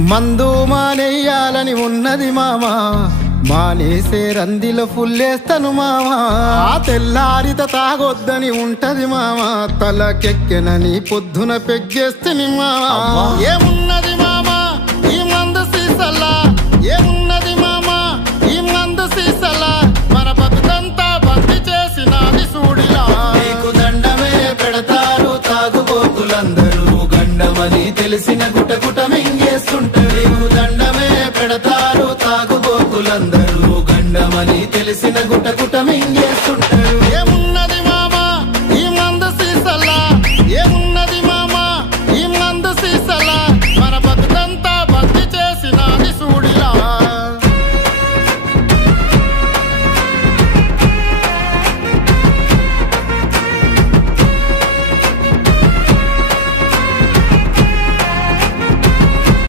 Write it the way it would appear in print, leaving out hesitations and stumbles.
మందు మానేయాలని ఉన్నది మామా, మానేసే రందిలో ఫుల్లేస్తాను మామా. తెల్లారిత తాగొద్దని ఉంటది మామా, తలకెక్కెనని పొద్దున పెగ్గేస్తని మామా. ఏమున్నది మామా ఈ మందు సీసలా, ఏమున్నది మామా ఈ మందు సీసలా, మన బతుకంతా బంది చేసినది సూడిలా. నీకు దండమే పెడతారు తాగుబోతులందరూ, గండమని తెలిసిన గుటగుట మింగేస్తుంటారు.